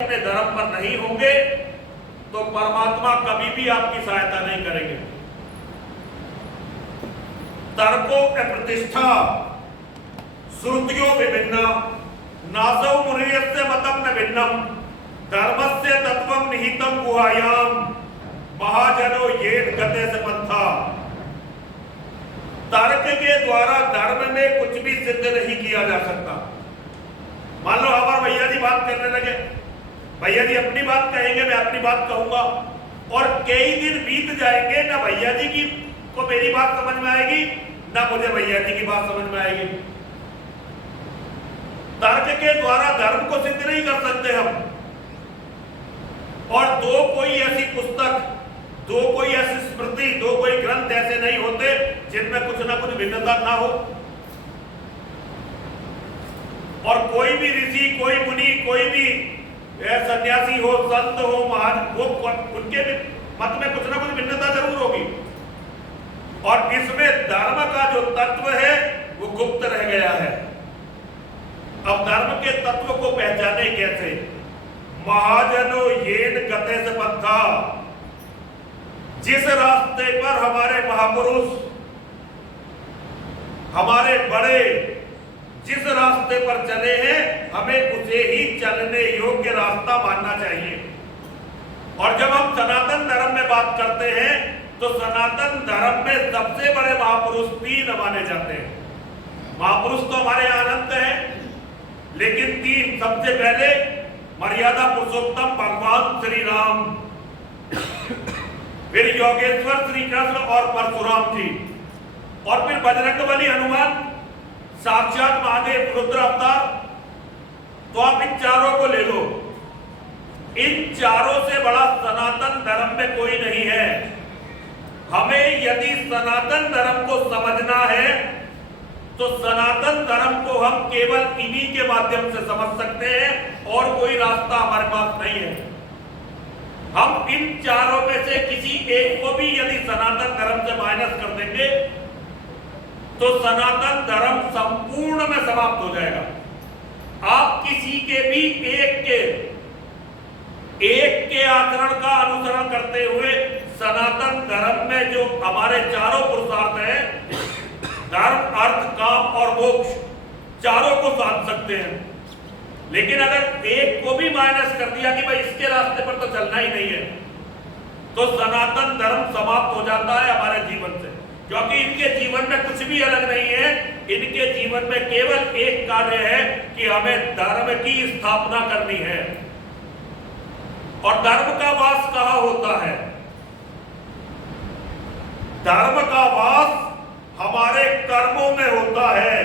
अपने धर्म पर नहीं होंगे तो परमात्मा कभी भी आपकी सहायता नहीं करेंगे। तर्कों के प्रतिष्ठा श्रुतियों विभिन्न नासौ मुनियस्य मतम न भिन्नम धर्मस्य तत्वम निहितम गुहायाम महाजनो येन गते से पंथा। तर्क के द्वारा धर्म में कुछ भी सिद्ध नहीं किया जा सकता। मान लो हमारे भैया जी बात करने लगे, भैया जी अपनी बात कहेंगे, मैं अपनी बात कहूंगा और कई दिन बीत जाएंगे, ना भैया जी की को मेरी बात समझ में आएगी ना मुझे भैया जी की बात समझ में आएगी। तर्क के द्वारा धर्म को सिद्ध नहीं कर सकते हम। और दो कोई ऐसी पुस्तक, दो कोई ऐसी स्मृति, दो कोई ग्रंथ ऐसे नहीं होते जिनमें कुछ ना कुछ भिन्नता ना हो। और कोई भी ऋषि, कोई मुनि, कोई भी सन्यासी हो, संत हो, महान हो, उनके मत में कुछ ना कुछ भिन्नता जरूर होगी। और इसमें धर्म का जो तत्व है वो गुप्त रह गया है। अब धर्म के तत्व को पहचाने कैसे? महाजनो येन गते से पंथा, जिस रास्ते पर हमारे महापुरुष, हमारे बड़े जिस रास्ते पर चले हैं, हमें उसे ही चलने योग्य रास्ता मानना चाहिए। और जब हम सनातन धर्म में बात करते हैं तो सनातन धर्म में सबसे बड़े महापुरुष 3 माने जाते हैं। महापुरुष तो हमारे अनंत हैं, लेकिन 3 सबसे पहले मर्यादा पुरुषोत्तम भगवान श्री राम, फिर योगेश्वर श्री कृष्ण और परशुराम जी, और फिर बजरंगबली हनुमान, साक्षात महादेव रुद्र अवतार। तो आप इन चारों को ले लो। इन चारों से बड़ा सनातन धर्म में कोई नहीं है। हमें यदि सनातन धर्म को समझना है तो सनातन धर्म को हम केवल इन्हीं के माध्यम से समझ सकते हैं और कोई रास्ता हमारे पास नहीं है। हम इन चारों में से किसी एक को भी यदि सनातन धर्म से माइनस कर देंगे तो सनातन धर्म संपूर्ण में समाप्त हो जाएगा। आप किसी के भी एक के आचरण का अनुसरण करते हुए सनातन धर्म में जो हमारे चारों पुरुषार्थ हैं, धर्म, अर्थ, काम और मोक्ष, चारों को साध सकते हैं। लेकिन अगर एक को भी माइनस कर दिया कि भाई इसके रास्ते पर तो चलना ही नहीं है, तो सनातन धर्म समाप्त हो जाता है हमारे जीवन से। क्योंकि इनके जीवन में कुछ भी अलग नहीं है। इनके जीवन में केवल एक कार्य है कि हमें धर्म की स्थापना करनी है। और धर्म का वास कहां होता है? धर्म का वास हमारे कर्मों में होता है।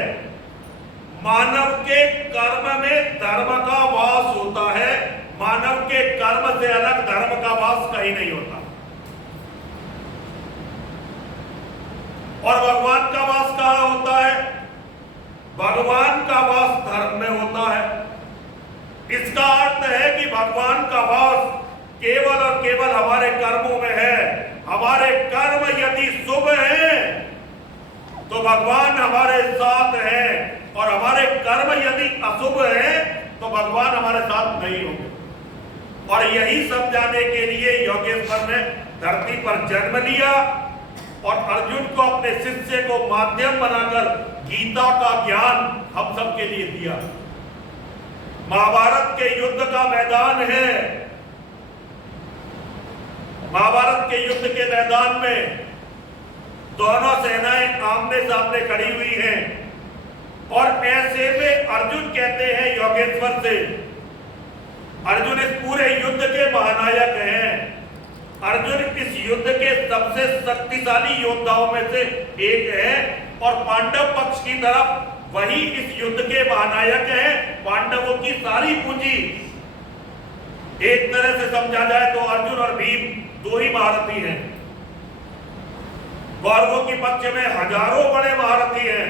मानव के कर्म में धर्म का वास होता है। मानव के कर्म से अलग धर्म का वास कहीं नहीं होता। और भगवान का वास कहां होता है? भगवान का वास धर्म में होता है। इसका अर्थ है कि भगवान का वास केवल और केवल हमारे कर्मों में है। हमारे कर्म यदि शुभ हैं तो भगवान हमारे साथ है, और हमारे कर्म यदि अशुभ हैं तो भगवान हमारे साथ नहीं होंगे। और यही समझाने के लिए योगेश्वर ने धरती पर जन्म लिया और अर्जुन को अपने शिष्य को माध्यम बनाकर गीता का ज्ञान हम सबके लिए दिया। महाभारत के युद्ध का मैदान है। महाभारत के युद्ध के मैदान में दोनों सेनाएं आमने सामने खड़ी हुई हैं। और ऐसे में अर्जुन कहते हैं योगेश्वर से, अर्जुन इस पूरे युद्ध के महानायक हैं। अर्जुन इस युद्ध के सबसे शक्तिशाली योद्धाओं में से एक है और पांडव पक्ष की तरफ वही इस युद्ध के महानायक हैं। पांडवों की सारी पूंजी, एक तरह से समझा जाए तो अर्जुन और भीम 2 ही महारथी हैं। कौरवों के पक्ष में हजारों बड़े महारथी हैं,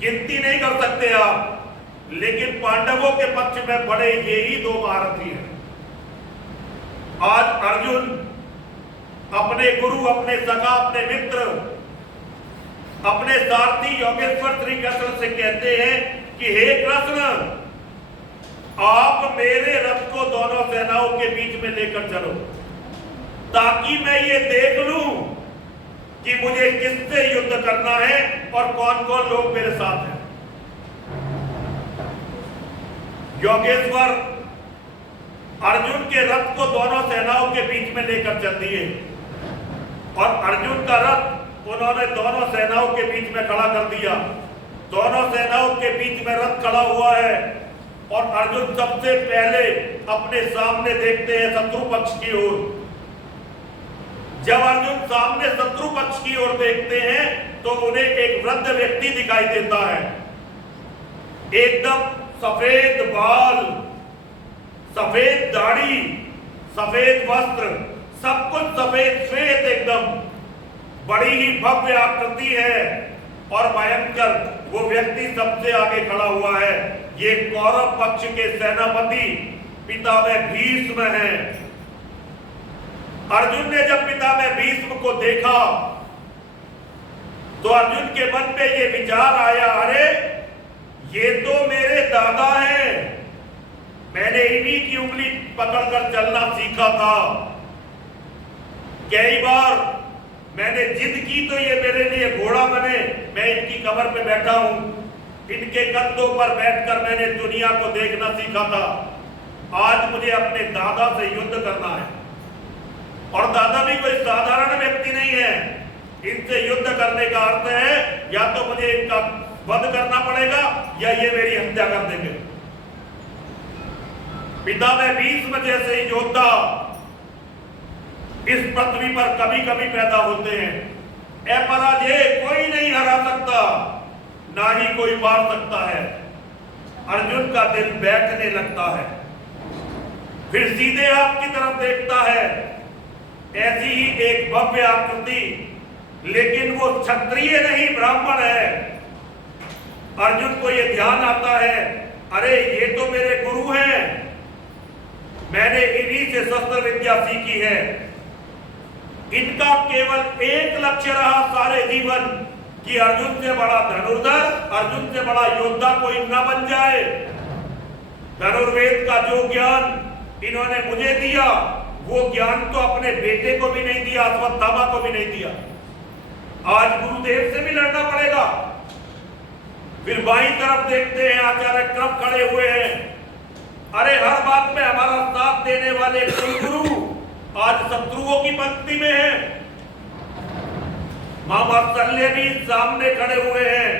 गिनती नहीं कर सकते आप। लेकिन पांडवों के पक्ष में बड़े ये ही 2 महारथी हैं। आज अर्जुन अपने गुरु, अपने सखा, अपने मित्र, अपने सारथी योगेश्वर श्री कृष्ण से कहते हैं कि हे कृष्ण, आप मेरे रथ को दोनों सेनाओं के बीच में लेकर चलो, ताकि मैं ये देख लूं कि मुझे किससे युद्ध करना है और कौन कौन लोग मेरे साथ हैं। योगेश्वर अर्जुन के रथ को दोनों सेनाओं के बीच में लेकर चल दिए और अर्जुन का रथ उन्होंने दोनों सेनाओं के बीच में खड़ा कर दिया। दोनों सेनाओं के बीच में रथ खड़ा हुआ है और अर्जुन सबसे पहले अपने सामने देखते हैं शत्रु पक्ष की ओर। जब अर्जुन सामने शत्रु पक्ष की ओर देखते हैं तो उन्हें एक वृद्ध व्यक्ति दिखाई देता है, एकदम सफेद बाल, सफेद दाढ़ी, सफेद वस्त्र, सब कुछ सफेद श्वेत, एकदम बड़ी ही भव्य आकृति है और भयंकर। वो व्यक्ति सबसे आगे खड़ा हुआ है। ये कौरव पक्ष के सेनापति पितामह भीष्म हैं। अर्जुन ने जब पितामह भीष्म को देखा तो अर्जुन के मन में ये विचार आया, अरे ये तो मेरे दादा हैं, मैंने इन्हीं की उंगली पकड़कर चलना सीखा था। कई बार मैंने जिद की तो ये मेरे लिए घोड़ा बने, मैं इनकी कमर पे बैठा हूं, इनके कंधों पर बैठकर मैंने दुनिया को देखना सीखा था। आज मुझे अपने दादा से युद्ध करना है और दादा भी कोई साधारण व्यक्ति नहीं है। इनसे युद्ध करने का अर्थ है या तो मुझे इनका वध करना पड़ेगा या ये मेरी हत्या कर देंगे। पितामह भीष्म जैसे योद्धा इस पृथ्वी पर कभी कभी पैदा होते हैं। अपराजय कोई नहीं हरा सकता, ना ही कोई मार सकता है। अर्जुन का दिल बैठने लगता है, फिर सीधे आपकी तरफ देखता है। ऐसी ही एक भव्य आकृति, लेकिन वो क्षत्रिय नहीं ब्राह्मण है। अर्जुन को ये ध्यान आता है, अरे ये तो मेरे गुरु हैं, मैंने इन्हीं से शस्त्र विद्या सीखी है। इनका केवल एक लक्ष्य रहा सारे जीवन कि अर्जुन से बड़ा धनुर्धर, अर्जुन से बड़ा योद्धा कोई न बन जाए। धनुर्वेद का जो ज्ञान इन्होंने मुझे दिया, वो ज्ञान तो अपने बेटे को भी नहीं दिया, अश्वत्थामा को भी नहीं दिया। आज गुरुदेव से भी लड़ना पड़ेगा। फिर बाईं तरफ देखते हैं, आचार्य क्रम खड़े हुए हैं। अरे हर बात में हमारा साथ देने वाले गुरु आज शत्रुओं की पंक्ति में है। मां वात्सल्य भी सामने खड़े हुए हैं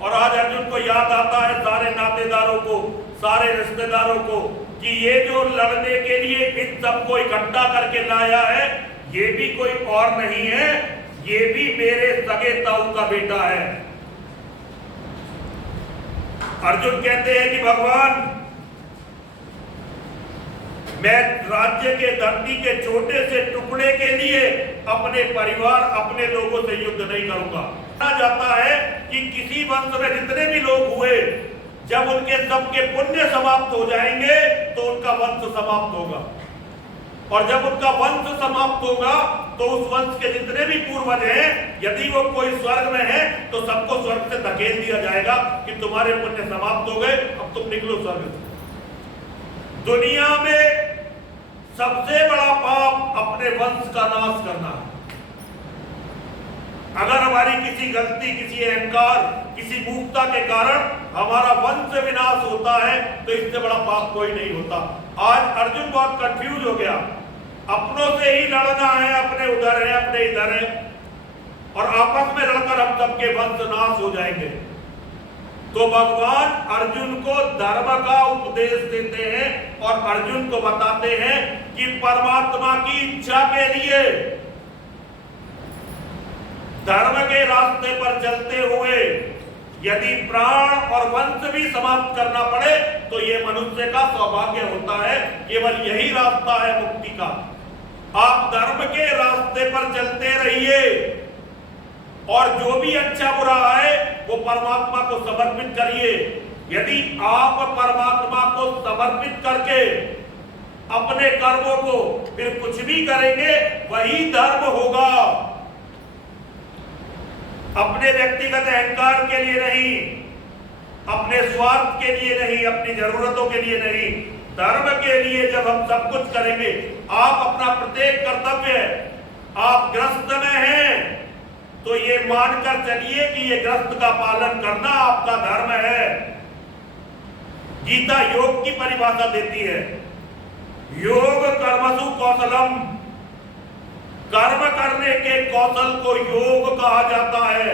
और आज अर्जुन को याद आता है सारे नातेदारों को, सारे रिश्तेदारों को, कि ये जो लड़ने के लिए इन सबको इकट्ठा करके लाया है, ये भी कोई और नहीं है, ये भी मेरे सगे ताऊ का बेटा है। अर्जुन कहते हैं कि भगवान, मैं राज्य के धरती के छोटे से टुकड़े के लिए अपने परिवार, अपने लोगों से युद्ध नहीं करूंगा। कहा जाता है कि किसी वंश में जितने भी लोग हुए, जब उनके सबके पुण्य समाप्त हो जाएंगे तो उनका वंश समाप्त होगा, और जब उनका वंश समाप्त होगा तो उस वंश के जितने भी पूर्वज हैं, यदि वो कोई स्वर्ग में है तो सबको स्वर्ग से धकेल दिया जाएगा कि तुम्हारे पुण्य समाप्त हो गए, अब तुम निकलो स्वर्ग से। दुनिया में सबसे बड़ा पाप अपने वंश का नाश करना है। अगर हमारी किसी गलती, किसी अहंकार, किसी मूर्खता के कारण हमारा वंश विनाश होता है तो इससे बड़ा पाप कोई नहीं होता। आज अर्जुन बहुत कंफ्यूज हो गया, अपनों से ही लड़ना है, अपने उधर है, अपने इधर है, और आपस में लड़कर हम सबके वंश नाश हो जाएंगे। तो भगवान अर्जुन को धर्म का उपदेश देते हैं और अर्जुन को बताते हैं कि परमात्मा की इच्छा के लिए धर्म के रास्ते पर चलते हुए यदि प्राण और वंश भी समाप्त करना पड़े तो ये मनुष्य का सौभाग्य होता है। केवल यही रास्ता है मुक्ति का। आप धर्म के रास्ते पर चलते रहिए और जो भी अच्छा बुरा है वो परमात्मा को समर्पित करिए। यदि आप परमात्मा को समर्पित करके अपने कर्मों को फिर कुछ भी करेंगे, वही धर्म होगा। अपने व्यक्तिगत अहंकार के लिए नहीं, अपने स्वार्थ के लिए नहीं, अपनी जरूरतों के लिए नहीं, धर्म के लिए जब हम सब कुछ करेंगे, आप अपना प्रत्येक कर्तव्य, आप ग्रस्त में हैं तो ये मानकर चलिए कि ये ग्रस्त का पालन करना आपका धर्म है। गीता योग की परिभाषा देती है, योग कर्मसु कौशलम, कर्म करने के कौशल को योग कहा जाता है।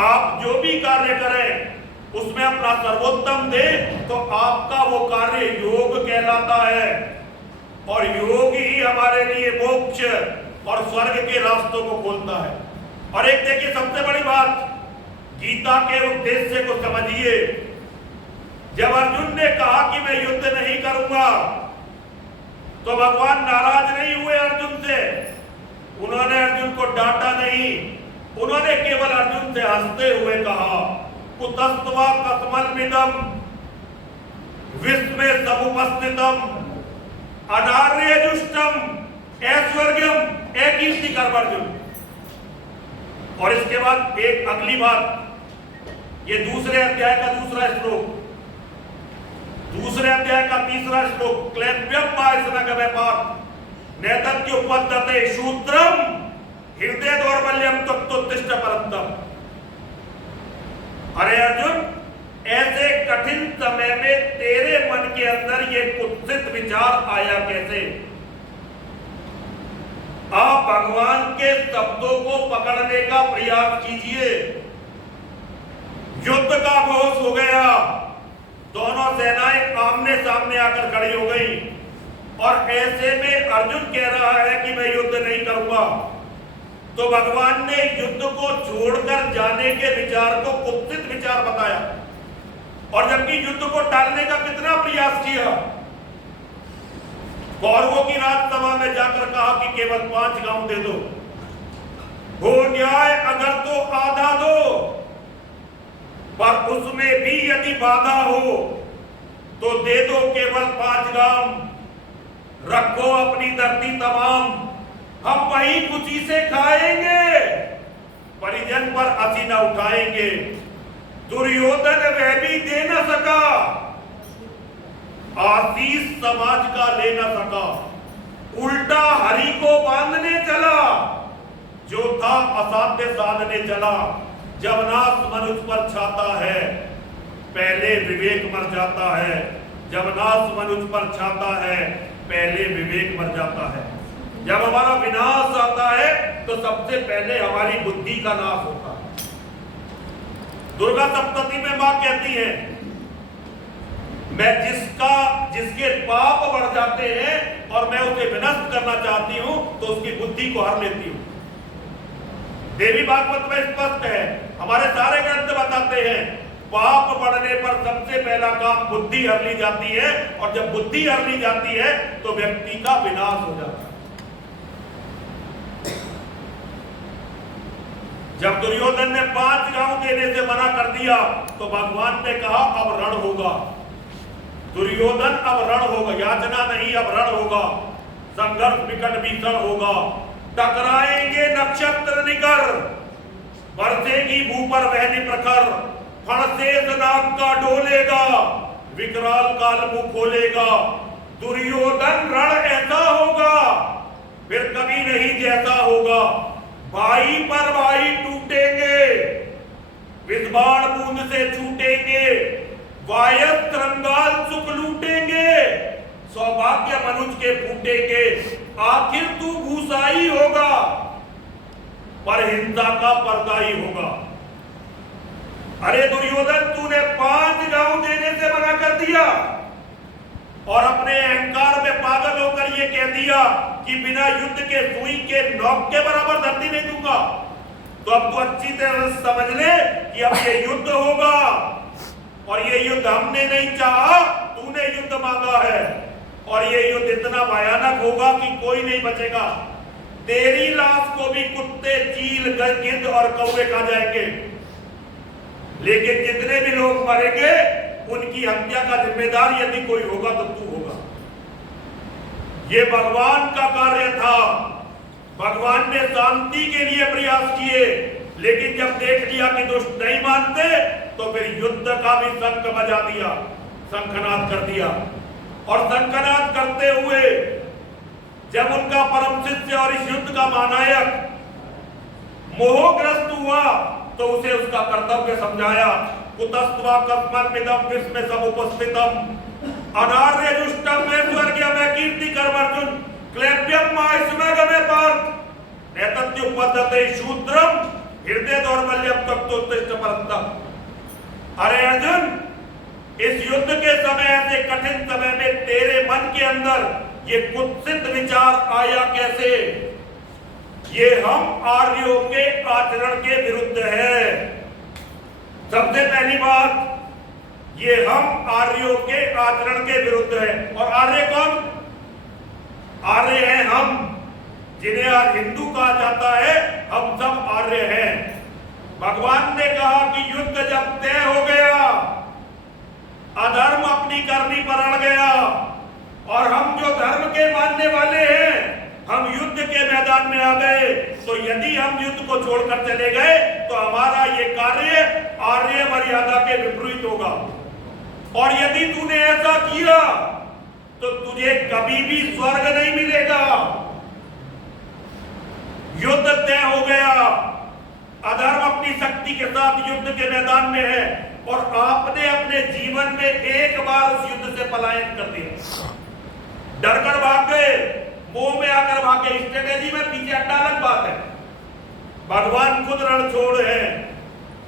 आप जो भी कार्य करें उसमें अपना सर्वोत्तम दे तो आपका वो कार्य योग कहलाता है, और योग ही हमारे लिए मोक्ष और स्वर्ग के रास्तों को खोलता है। और एक देखिए सबसे बड़ी बात, गीता के उद्देश्य को समझिए। जब अर्जुन ने कहा कि मैं युद्ध नहीं करूंगा तो भगवान नाराज नहीं हुए अर्जुन से, उन्होंने अर्जुन को डांटा नहीं, उन्होंने केवल अर्जुन से हंसते हुए कहा, कुतस्त्वा कस्मलमिदं विस्मे समुपस्थितम अनार्यजुष्टम ऐश्वर्यम अकीर्तिकरम अर्जुन। और इसके बाद एक अगली बात, ये दूसरे अध्याय का दूसरा श्लोक, दूसरे अध्याय का तीसरा श्लोक, क्लैप्यम पायसनगमे पार्थ नैतत्युपद्यते शूद्रम हृदय दौर्बल्यम तत्तुत्तिष्ठ परन्तम। अरे अर्जुन, ऐसे कठिन समय में तेरे मन के अंदर ये कुत्सित विचार आया कैसे? आप भगवान के शब्दों को पकड़ने का प्रयास कीजिए। युद्ध का घोष हो गया, दोनों सेनाएं आमने सामने आकर खड़ी हो गई, और ऐसे में अर्जुन कह रहा है कि मैं युद्ध नहीं करूंगा, तो भगवान ने युद्ध को छोड़कर जाने के विचार को कुत्सित विचार बताया, और जबकि युद्ध को टालने का कितना प्रयास किया। कौरवों की राजसभा में जाकर कहा कि केवल 5 गांव दे दो, हो न्याय अगर तो आधा दो, पर उसमें भी यदि बाधा हो तो दे दो केवल 5 गांव, रखो अपनी धरती तमाम, हम वही खुशी से खाएंगे, परिजन पर असी न उठाएंगे। दुर्योधन वह भी दे न सका, आशीष समाज का ले न सका, उल्टा हरि को बांधने चला, जो था असाध्य साधने चला। जब नाश मनुष्य पर छाता है पहले विवेक मर जाता है, जब नाश मनुष्य पर छाता है पहले विवेक मर जाता है। जब हमारा विनाश आता है तो सबसे पहले हमारी बुद्धि का नाश होता है। दुर्गा सप्तमी में मां कहती है, मैं जिसके पाप बढ़ जाते हैं और मैं उसे विनष्ट करना चाहती हूं तो उसकी बुद्धि को हर लेती हूं। देवी भागवत में स्पष्ट है, हमारे सारे ग्रंथ बताते हैं, पाप बढ़ने पर सबसे पहला काम बुद्धि हर ली जाती है, और जब बुद्धि हर ली जाती है तो व्यक्ति का विनाश हो जाता है। जब दुर्योधन ने 5 गांव देने से मना कर दिया तो भगवान ने कहा अब रण होगा। दुर्योधन अब रण होगा, याचना नहीं, अब रण होगा, संघर्ष विकट भीषण होगा, टकराएंगे नक्षत्र निकर, बरसेगी भू पर वहनी प्रखर, फणसेस नाग का डोलेगा, विकराल काल मुंह खोलेगा। दुर्योधन रण ऐसा होगा फिर कभी नहीं जैसा होगा, भाई पर भाई टूटेंगे, विद्वान बूंद से छूटेंगे, वायस त्रंगाल सुख लूटेंगे, सौभाग्य मनुष्य के फूटेंगे, आखिर तू भूसाई होगा पर हिंसा का पर्दाई होगा। अरे दुर्योधन, तूने 5 गांव देने से मना कर दिया और अपने अहंकार में पागल होकर ये कह दिया कि बिना युद्ध के सुई के नोक के बराबर धरती नहीं दूंगा, तो अब तू अच्छी तरह समझ ले कि अब ये युद्ध होगा, और ये युद्ध हमने नहीं चाहा, तूने युद्ध मांगा है, और ये युद्ध इतना भयानक होगा कि कोई नहीं बचेगा। तेरी लाश को भी कुत्ते, चील, गिद्ध और कौवे खा जाएंगे, लेकिन जितने भी लोग मरेंगे उनकी हत्या का जिम्मेदार यदि कोई होगा तो तू होगा। ये भगवान का कार्य था। भगवान ने शांति के लिए प्रयास किए, लेकिन जब देख लिया कि दुष्ट नहीं मानते तो फिर युद्ध का भी शंख बजा दिया, शंखनाद कर दिया। और शंखनाद करते हुए जब उनका परम शिष्य और इस युद्ध का महानायक मोहग्रस्त हुआ तो उसे उसका कर्तव्य समझाया। कुतस्त्वा कस्मन्मिदं विस्मय समुपस्थितम अनार्य जुष्टम में स्वर्गीय में कीर्ति कर्म अर्जुन क्लेप्यम मायस्मगमे पार्थ नेतत्युपद्यते शूद्रम हृदय दौर्बल्यम तप्तोत्तिष्ठ परन्तप। अरे अर्जुन, इस युद्ध के समय, ऐसे कठिन समय में तेरे मन के अंदर ये कुत्सित विचार आया कैसे? ये हम आर्यों के आचरण के विरुद्ध है। सबसे पहली बात, ये हम आर्यों के आचरण के विरुद्ध है। और आर्य कौन? आर्य हैं हम, जिन्हें आज हिंदू कहा जाता है, हम सब आर्य हैं। भगवान ने कहा कि युद्ध जब तय हो गया, अधर्म अपनी करनी पर अड़ गया, और हम जो धर्म के मानने वाले हैं, हम युद्ध के मैदान में आ गए, तो यदि हम युद्ध को छोड़कर चले गए तो हमारा ये कार्य आर्य मर्यादा के विपरीत होगा। और यदि तूने ऐसा किया तो तुझे कभी भी स्वर्ग नहीं मिलेगा। युद्ध तय हो गया, अधर्म अपनी शक्ति के साथ युद्ध के मैदान में है, और आपने अपने जीवन में एक बार उस युद्ध से पलायन कर दिया, डरकर भाग गए, मोह में आकर भागे। स्ट्रेटेजी में पीछे हटना अलग बात है। भगवान खुद रण छोड़ है,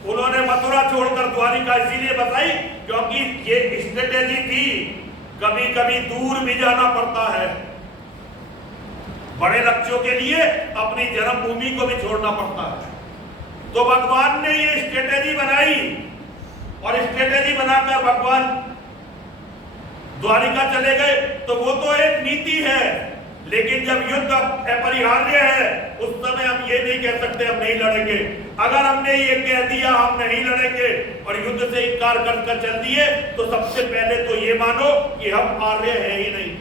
उन्होंने मथुरा छोड़कर द्वारिका इसीलिए बताई क्योंकि ये स्ट्रेटेजी थी। कभी कभी दूर भी जाना पड़ता है, बड़े लक्ष्यों के लिए अपनी जन्मभूमि को भी छोड़ना पड़ता है। तो भगवान ने ये स्ट्रेटेजी बनाई, और स्ट्रेटेजी बनाकर भगवान द्वारिका चले गए। तो वो तो एक नीति है, लेकिन जब युद्ध अपरिहार्य है, उस समय हम ये नहीं कह सकते हम नहीं लड़ेंगे। अगर हमने ये कह दिया हम नहीं लड़ेंगे और युद्ध से इनकार कर चल दिए, तो सबसे पहले तो ये मानो कि हम आर्य है ही नहीं।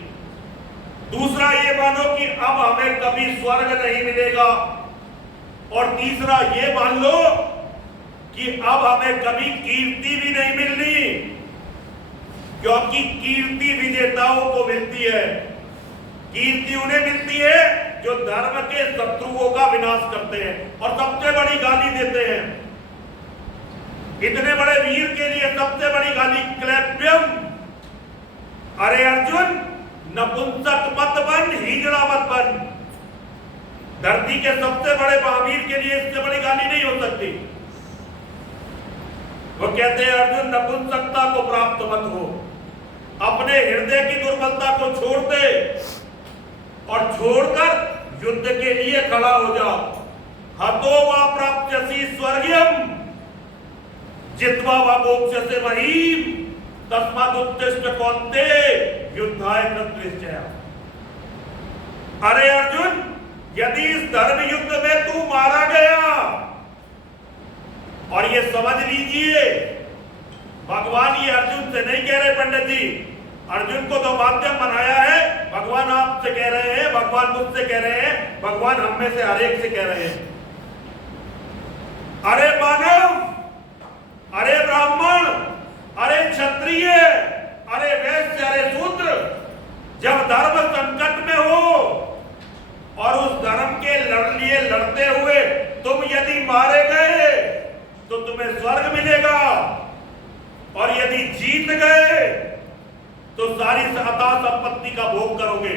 दूसरा ये मानो कि अब हमें कभी स्वर्ग नहीं मिलेगा, और तीसरा ये मान लो कि अब हमें कभी कीर्ति भी नहीं मिलनी, क्योंकि कीर्ति विजेताओं को मिलती है। कीर्ति उन्हें मिलती है जो धर्म के शत्रुओं का विनाश करते हैं और सबसे बड़ी गाली देते हैं। इतने बड़े वीर के लिए सबसे बड़ी गाली क्लैप्यम। अरे अर्जुन, नपुंसक मत बन, हिजड़ा मत बन। धरती के सबसे बड़े महावीर के लिए इससे बड़ी गाली नहीं हो सकती। वो कहते हैं अर्जुन, नपुंसकता को प्राप्त मत हो, अपने हृदय की दुर्बलता को छोड़ दे और छोड़कर युद्ध के लिए खड़ा हो जा। हतो वा प्राप्स्यसि स्वर्गम जित्वा वा मोक्ष्यसे महीम तस्मादुत्तिष्ठ कौन्तेय युद्धाय कृतनिश्चय। अरे अर्जुन, यदि इस धर्म युद्ध में तू मारा गया, और ये समझ लीजिए, भगवान ये अर्जुन से नहीं कह रहे पंडित जी, अर्जुन को तो माध्यम बनाया है, भगवान आपसे कह रहे हैं, भगवान मुझसे कह रहे हैं, भगवान हम में से हर एक से कह रहे हैं। अरे मानव, अरे ब्राह्मण, अरे क्षत्रिय, अरे वैश्य, अरे शूद्र, जब धर्म संकट में हो और उस धर्म के लिए लड़ते हुए तुम यदि मारे गए तो तुम्हें स्वर्ग मिलेगा, और यदि जीत गए तो सारी अता संपत्ति का भोग करोगे।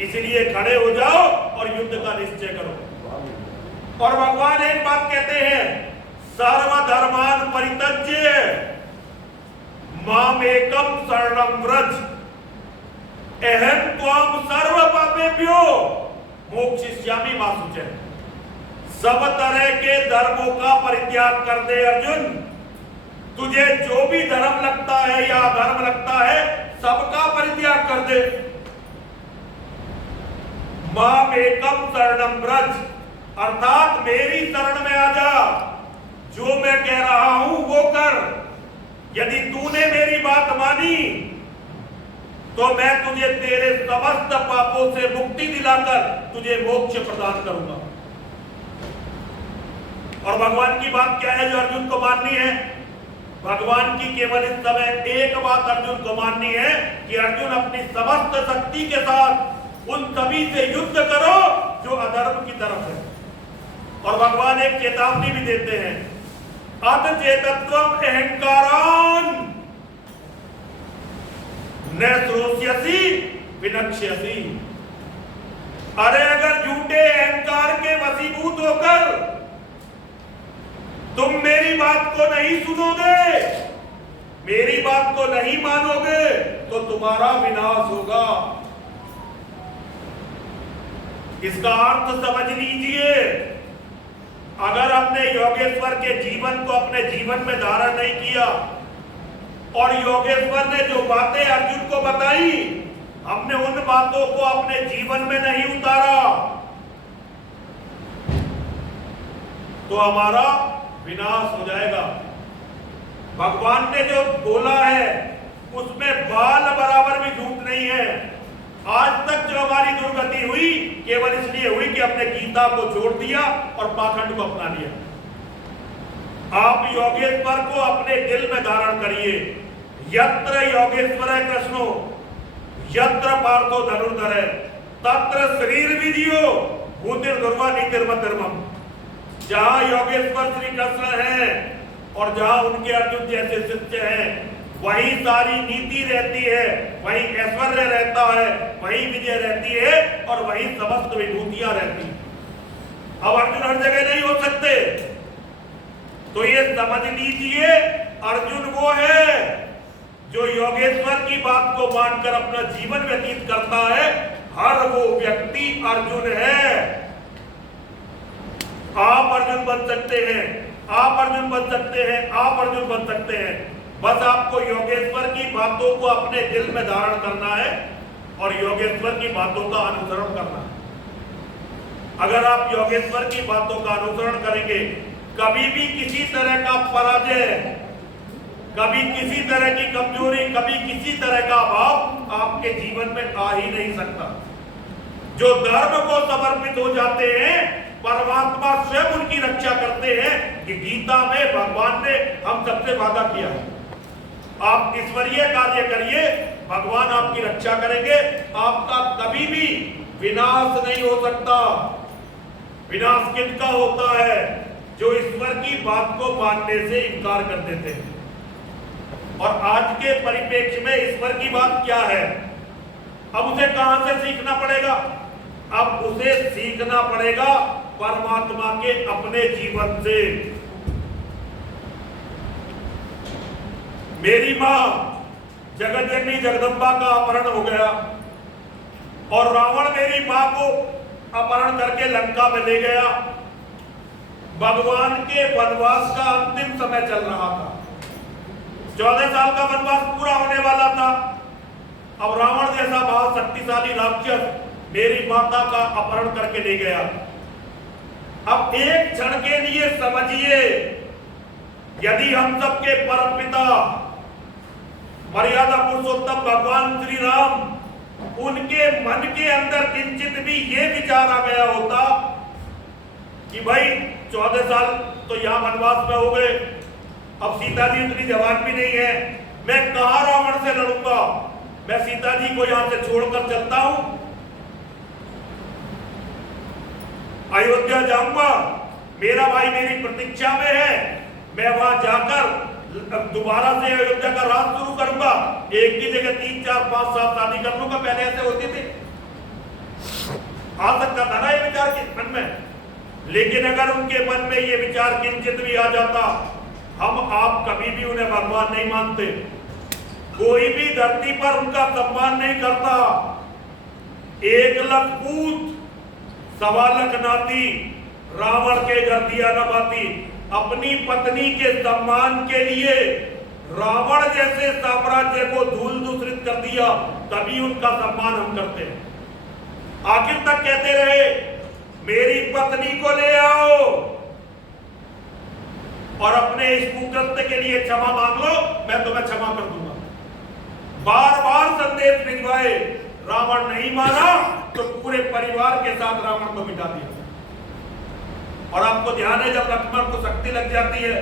इसलिए खड़े हो जाओ और युद्ध का निश्चय करो। और भगवान एक बात कहते हैं, सर्वधर्मान परित्यज्य मामेकम शरणं व्रज अहं त्वां सर्व पापेभ्यो मोक्षयिष्यामि मा शुचः। सब तरह के धर्मों का परित्याग कर दे अर्जुन। तुझे जो भी धर्म लगता है या धर्म लगता है, सबका परित्याग कर दे। मामेकम शरणं व्रज, अर्थात मेरी शरण में आ जा, जो मैं कह रहा हूं वो कर। यदि तूने मेरी बात मानी तो मैं तुझे तेरे समस्त पापों से मुक्ति दिलाकर तुझे मोक्ष प्रदान करूंगा। और भगवान की बात क्या है जो अर्जुन को माननी है? भगवान की केवल इस समय एक बात अर्जुन को माननी है कि अर्जुन अपनी समस्त शक्ति के साथ उन सभी से युद्ध करो जो अधर्म की तरफ है। और भगवान एक चेतावनी भी देते हैं, अध चेतत्वम अहंकारान न श्रोष्यसि विनक्ष्यसि। अरे अगर झूठे अहंकार के वशीभूत होकर तुम मेरी बात को नहीं सुनोगे, मेरी बात को नहीं मानोगे तो तुम्हारा विनाश होगा। इसका अर्थ समझ लीजिए, अगर अपने योगेश्वर के जीवन को अपने जीवन में धारण नहीं किया और योगेश्वर ने जो बातें अर्जुन को बताई हमने उन बातों को अपने जीवन में नहीं उतारा तो हमारा विनाश हो जाएगा। भगवान ने जो बोला है उसमें बाल बराबर भी झूठ नहीं है। आज तक जो हमारी दुर्गति हुई केवल इसलिए हुई कि हमने गीता को छोड़ दिया और पाखंड को अपना लिया। आप योगेश्वर को अपने दिल में धारण करिए। यत्र योगेश्वर है कृष्णो यत्र पार्थो धनुर्धर है तत्र शरीर विधियो भूतिर्धुर्वा नीतिर्मधर्मम। जहां योगेश्वर श्री कृष्ण है और जहां उनके अर्जुन जैसे शिष्य हैं वही सारी नीति रहती है, वही ऐश्वर्य रहता है, वही विजय रहती है और वही समस्त विभूतियां रहती है। अब अर्जुन हर जगह नहीं हो सकते, तो ये समझ लीजिए अर्जुन वो है जो योगेश्वर की बात को मानकर अपना जीवन व्यतीत करता है। हर वो व्यक्ति अर्जुन है। आप अर्जुन बन सकते हैं, आप अर्जुन बन सकते हैं, आप अर्जुन बन सकते हैं। बस आपको योगेश्वर की बातों को अपने दिल में धारण करना है और योगेश्वर की बातों का अनुसरण करना है। अगर आप योगेश्वर की बातों का अनुसरण करेंगे कभी भी किसी तरह का पराजय, कभी किसी तरह की कमजोरी, कभी किसी तरह का अभाव आपके जीवन में आ ही नहीं सकता। जो धर्म को समर्पित हो जाते हैं परमात्मा स्वयं उनकी रक्षा करते हैं कि गीता में भगवान ने हम सबसे वादा किया है आप ईश्वरीय कार्य करिए, भगवान आपकी रक्षा करेंगे, आपका कभी भी विनाश नहीं हो सकता। विनाश किनका होता है? जो ईश्वर की बात को मानने से इनकार कर देते हैं। और आज के परिप्रेक्ष्य में ईश्वर की बात क्या है? अब उसे कहां से सीखना पड़ेगा? अब उसे सीखना पड़ेगा परमात्मा के अपने जीवन से। मेरी मां जगतजननी जगदम्बा का अपहरण हो गया और रावण मेरी मां को अपहरण करके लंका में ले गया। भगवान के वनवास का अंतिम समय चल रहा था, 14 साल का वनवास पूरा होने वाला था। अब रावण जैसा बहुत शक्तिशाली राक्षस मेरी माता का अपहरण करके ले गया। अब एक क्षण के लिए समझिए, यदि हम सबके परम पिता मर्यादा पुरुषोत्तम भगवान श्री राम, उनके मन के अंदर किंचित भी ये विचार आ गया होता कि भाई 14 साल तो यहाँ वनवास में हो गए, अब सीता जी इतनी जवान भी नहीं है, मैं कहाँ रावण से लड़ूंगा, मैं सीता जी को यहाँ से छोड़कर चलता हूं, अयोध्या जाऊंगा, मेरा भाई मेरी प्रतीक्षा में है, मैं वहां जाकर दोबारा से अयोध्या का राज शुरू करूंगा, एक की जगह 3, 4, 5 साल शादी कर लूंगा। पहले ऐसे होते थे, आ सकता था ना ये विचार के मन में। लेकिन अगर उनके मन में ये विचार किंचित भी आ जाता, हम आप कभी भी उन्हें भगवान नहीं मानते, कोई भी धरती पर उनका सम्मान नहीं करता। 1 लाख पूत 1.25 लाख नाती, रावण के घर दिया न बाती। अपनी पत्नी के सम्मान के लिए रावण जैसे साम्राज्य को धूल दूषित कर दिया, तभी उनका सम्मान हम करते हैं। आखिर तक कहते रहे मेरी पत्नी को ले आओ और अपने इस कुकृत्य के लिए क्षमा मांग लो, मैं तुम्हें क्षमा कर दूंगा। बार बार संदेश भिजवाए, रावण नहीं माना तो पूरे परिवार के साथ रावण को मिटा दिया। और आपको ध्यान है जब लक्ष्मण को शक्ति लग जाती है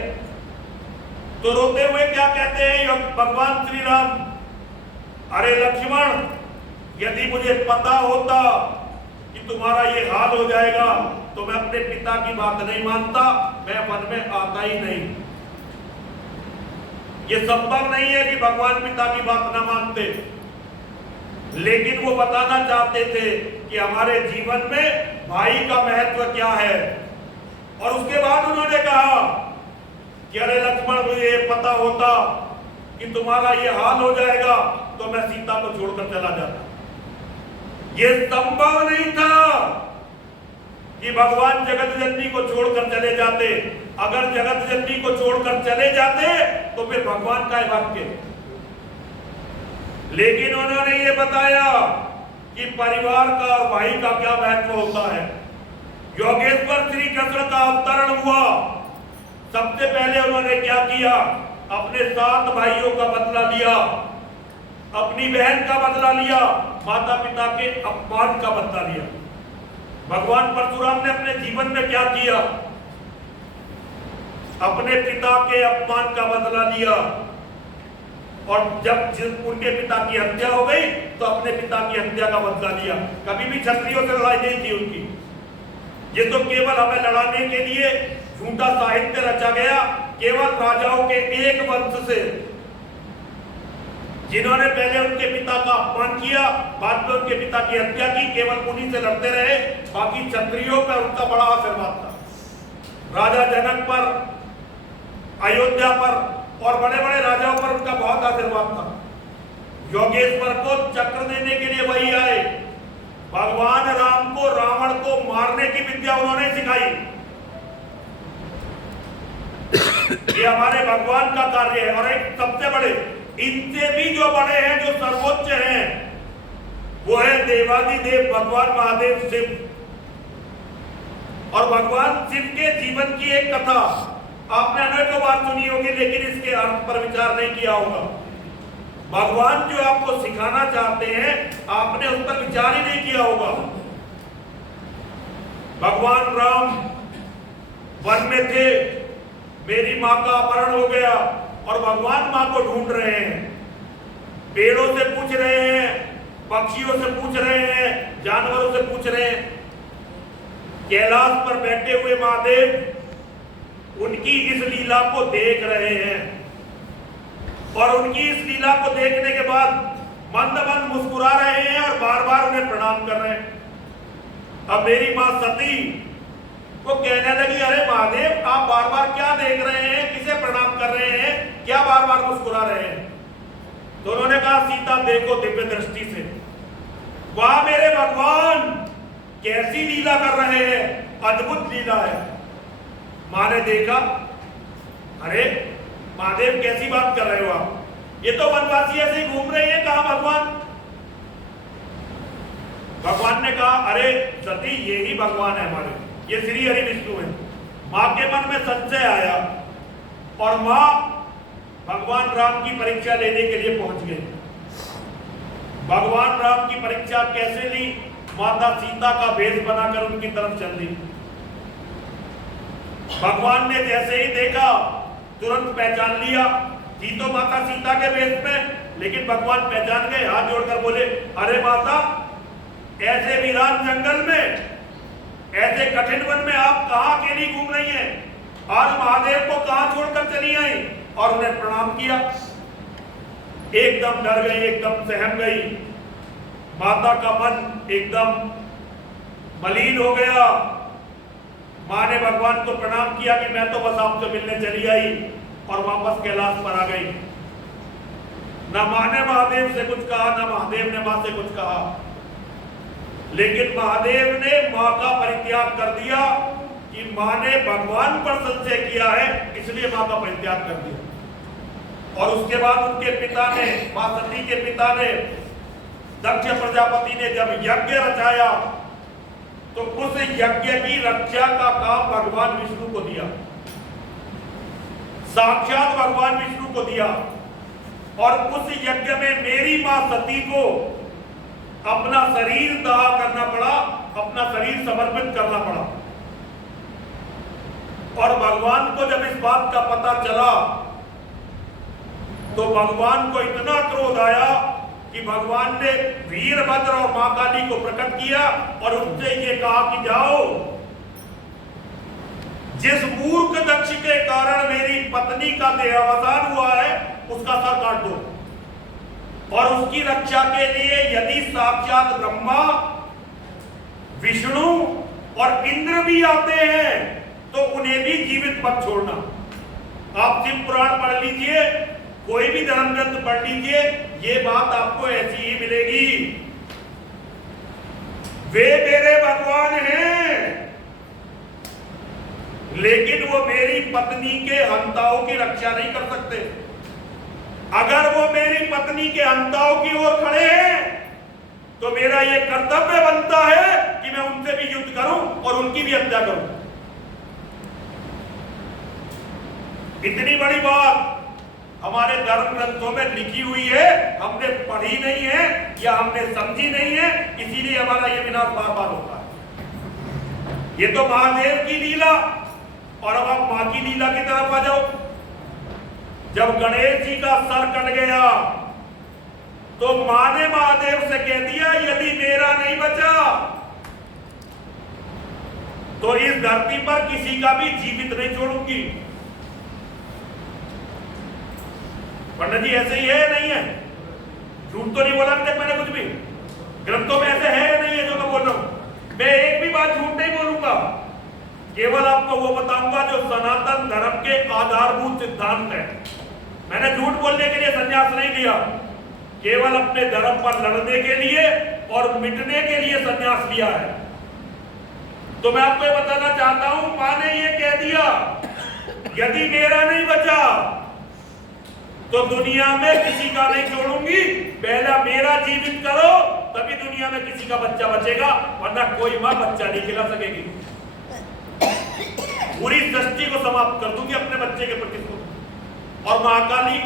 तो रोते हुए क्या कहते हैं भगवान श्री राम, अरे लक्ष्मण, यदि मुझे पता होता कि तुम्हारा ये हाल हो जाएगा तो मैं अपने पिता की बात नहीं मानता, मैं वन में आता ही नहीं। ये संभव नहीं है कि भगवान पिता की बात ना मानते, लेकिन वो बताना चाहते थे कि हमारे जीवन में भाई का महत्व क्या है। और उसके बाद उन्होंने कहा कि अरे लक्ष्मण, मुझे पता होता कि तुम्हारा ये हाल हो जाएगा तो मैं सीता को छोड़कर चला जाता। ये संभव नहीं था कि भगवान जगत जननी को छोड़कर चले जाते। अगर जगत जननी को छोड़कर चले जाते तो फिर भगवान का वाक्य। लेकिन उन्होंने ये बताया कि परिवार का और भाई का क्या महत्व होता है। योगेश्वर श्री कृष्ण का अवतरण हुआ, सबसे पहले उन्होंने क्या किया, अपने 7 भाइयों का बदला लिया, अपनी बहन का बदला लिया, माता पिता के अपमान का बदला लिया। भगवान परशुराम ने अपने जीवन में क्या किया, अपने पिता के अपमान का बदला लिया। और जब उनके पिता की हत्या हो गई तो अपने पिता की हत्या का बदला लिया। कभी भी क्षत्रियों से लड़ाई नहीं थी उनकी। ये तो केवल हमें लड़ाने के लिए झूठा साहित्य रचा गया, केवल राजाओं के एक वंश से, जिन्होंने पहले उनके पिता का अपमान किया, बाद में उनके पिता की हत्या की, केवल उन्हीं से लड़ते रहे। बाकी क्षत्रियों पर उनका बड़ा आशीर्वाद था। राजा जनक पर, अयोध्या पर और बड़े बड़े राजाओं पर उनका बहुत आशीर्वाद था। योगेश्वर को चक्र देने के लिए वही आए। भगवान राम को रावण को मारने की विद्या उन्होंने सिखाई। ये हमारे भगवान का कार्य है। और एक सबसे बड़े, इनसे भी जो बड़े हैं, जो सर्वोच्च हैं, वो है देवादिदेव भगवान महादेव शिव। और भगवान शिव के जीवन की एक कथा आपने अनेकों बार सुनी होगी, लेकिन इसके अर्थ पर विचार नहीं किया होगा। भगवान जो आपको सिखाना चाहते हैं, आपने उस पर विचार ही नहीं किया होगा। भगवान राम वन में थे, मेरी मां का अपहरण हो गया और भगवान मां को ढूंढ रहे हैं। पेड़ों से पूछ रहे हैं, पक्षियों से पूछ रहे हैं, जानवरों से पूछ रहे हैं। कैलाश पर बैठे हुए महादेव उनकी इस लीला को देख रहे हैं। और उनकी इस लीला को देखने के बाद मंद मंद मुस्कुरा रहे हैं और बार बार उन्हें प्रणाम कर रहे हैं। अब मेरी मां सती वो कहने लगी, अरे महादेव, आप बार बार क्या देख रहे हैं, किसे प्रणाम कर रहे हैं, क्या बार बार मुस्कुरा रहे हैं? तो उन्होंने कहा, सीता देखो दिव्य दृष्टि से। वाह मेरे भगवान, कैसी लीला कर रहे हैं, अद्भुत लीला है। मां ने देखा, अरे महादेव कैसी बात कर रहे हो आप, ये तो वनवासी ऐसे ही घूम रही है, कहा भगवान? भगवान ने कहा, अरे सती, ये ही भगवान है हमारे, ये श्री हरि विष्णु है। मां के मन में संशय आया और मां भगवान राम की परीक्षा लेने के लिए पहुंच गई। भगवान राम की परीक्षा कैसे ली? माता सीता का भेष बनाकर उनकी तरफ चल दी। भगवान ने जैसे ही देखा तुरंत पहचान लिया। थी तो माता सीता के वेश में, लेकिन भगवान पहचान गए, हाथ जोड़कर बोले, अरे माता, ऐसे वीरान जंगल में, ऐसे कठिन वन में आप कहां अकेली घूम रही हैं? आज महादेव को कहां छोड़कर चली आई? और उन्हें प्रणाम किया। एकदम डर गई, एकदम सहम गई। माता का मन एकदम मलिन हो गया। मां ने भगवान को प्रणाम किया कि मैं तो बस आपसे मिलने चली आई, और वापस कैलाश पर आ गई। न मां ने महादेव से कुछ कहा, न महादेव ने मां से कुछ कहा। लेकिन महादेव ने मां का परित्याग कर दिया कि मां ने भगवान पर संशय किया है, इसलिए मां का परित्याग कर दिया। और उसके बाद उनके पिता ने, मां सती के पिता ने, दक्ष प्रजापति ने जब यज्ञ रचाया तो उस यज्ञ की रक्षा का काम भगवान विष्णु को दिया, साक्षात भगवान विष्णु को दिया। और उस यज्ञ में मेरी मां सती को अपना शरीर दाह करना पड़ा, अपना शरीर समर्पित करना पड़ा। और भगवान को जब इस बात का पता चला तो भगवान को इतना क्रोध आया कि भगवान ने वीरभद्र और मां काली को प्रकट किया और उनसे ये कहा कि जाओ, जिस मूर्ख दक्ष के कारण मेरी पत्नी का देहावसान हुआ है उसका सर काट दो। और उसकी रक्षा के लिए यदि साक्षात ब्रह्मा, विष्णु और इंद्र भी आते हैं तो उन्हें भी जीवित मत छोड़ना। आप शिव पुराण पढ़ लीजिए, कोई भी धर्म ग्रंथ पढ़ लीजिए, ये बात आपको ऐसी ही मिलेगी। वे मेरे भगवान हैं, लेकिन वो मेरी पत्नी के हंताओं की रक्षा नहीं कर सकते। अगर वो मेरी पत्नी के हंताओं की ओर खड़े हैं तो मेरा ये कर्तव्य बनता है कि मैं उनसे भी युद्ध करूं और उनकी भी हत्या करूं। इतनी बड़ी बात हमारे धर्म ग्रंथों में लिखी हुई है, हमने पढ़ी नहीं है या हमने समझी नहीं है, इसीलिए हमारा ये विनाश बार बार होता है। ये तो महादेव की लीला। और अब आप मां की लीला की तरफ आ जाओ। जब गणेश जी का सर कट गया तो मां ने महादेव से कह दिया, यदि मेरा नहीं बचा तो इस धरती पर किसी का भी जीवित नहीं छोड़ूंगी। पंडित जी ऐसे ही है या नहीं है? झूठ तो नहीं बोला अभी तक मैंने कुछ भी। ग्रंथों में ऐसे है या नहीं है जो मैं बोल रहा हूं? मैं एक भी बात झूठ नहीं बोलूंगा, केवल आपको वो बताऊंगा जो सनातन धर्म के आधारभूत सिद्धांत है। मैंने झूठ बोलने के लिए संन्यास नहीं लिया, केवल अपने धर्म पर लड़ने के लिए और मिटने के लिए संन्यास लिया है। तो मैं आपको ये बताना चाहता हूं, मां ने ये कह दिया, यदि मेरा नहीं बचा तो दुनिया में किसी का नहीं छोड़ूंगी। पहला मेरा जीवित करो, तभी दुनिया में किसी का बच्चा बचेगा, वरना कोई मां बच्चा नहीं खिला सकेगी। पूरी सृष्टि को समाप्त कर दूंगी अपने बच्चे के प्रति। और महाकाली,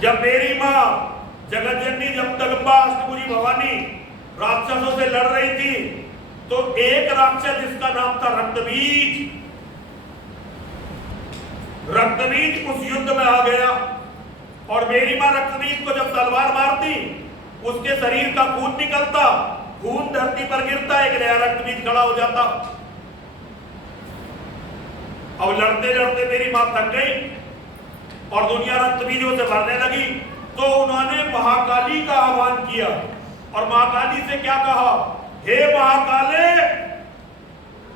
जब मेरी मां जगतजननी जगदम्बा अष्टभुजी भवानी राक्षसों से लड़ रही थी तो एक राक्षस जिसका नाम था रक्तबीज, रक्तबीज उस युद्ध में आ गया। और मेरी मां रक्तबीज को जब तलवार मारती, उसके शरीर का खून निकलता, खून धरती पर गिरता, एक नया रक्तबीज खड़ा हो जाता। अब लड़ते लड़ते मेरी मां थक गई और दुनिया रक्तबीजों से भरने लगी, तो उन्होंने महाकाली का आह्वान किया और महाकाली से क्या कहा, हे महाकाले,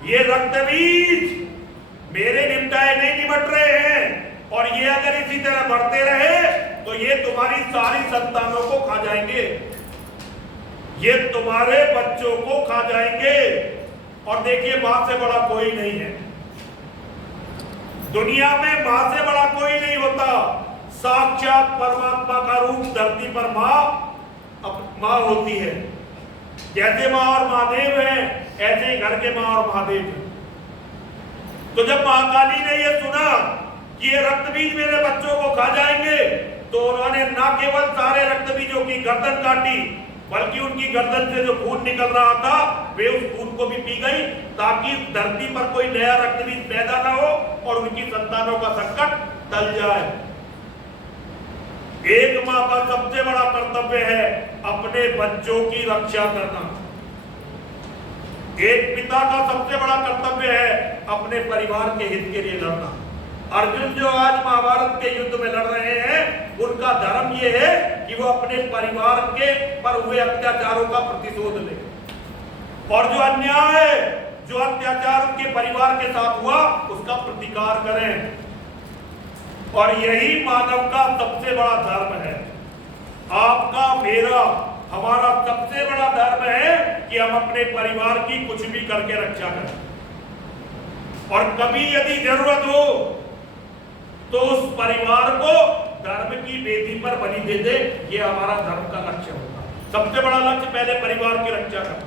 ये रक्तबीज मेरे निपटाए नहीं निपट रहे हैं और ये अगर इसी तरह बढ़ते रहे तो ये तुम्हारी सारी संतानों को खा जाएंगे, ये तुम्हारे बच्चों को खा जाएंगे। और देखिए, मां से बड़ा कोई नहीं है दुनिया में, मां से बड़ा कोई नहीं होता। साक्षात परमात्मा का रूप धरती पर मां होती है। जैसे मां और महादेव हैं, ऐसे ही घर के मां और महादेव हैं। तो जब महाकाली ने यह सुना कि ये रक्तबीज मेरे बच्चों को खा जाएंगे, तो उन्होंने न केवल सारे रक्तबीजों की गर्दन काटी, बल्कि उनकी गर्दन से जो खून निकल रहा था वे उस खून को भी पी गई, ताकि धरती पर कोई नया रक्तबीज पैदा न हो और उनकी संतानों का संकट टल जाए। एक मां का सबसे बड़ा कर्तव्य है अपने बच्चों की रक्षा करना। एक पिता का सबसे बड़ा कर्तव्य है अपने परिवार के हित के लिए लड़ना। अर्जुन जो आज महाभारत के युद्ध में लड़ रहे हैं, उनका धर्म यह है कि वो अपने परिवार के पर हुए अत्याचारों का प्रतिशोध ले, और जो अन्याय, जो अत्याचार उनके परिवार के साथ हुआ उसका प्रतिकार करें। और यही मानव का सबसे बड़ा धर्म है। आपका, मेरा, हमारा सबसे बड़ा धर्म है कि हम अपने परिवार की कुछ भी करके रक्षा करें, और कभी यदि जरूरत हो तो उस परिवार को धर्म की वेदी पर बलि दे दे। ये हमारा धर्म का लक्ष्य होगा। सबसे बड़ा लक्ष्य पहले परिवार की रक्षा करना।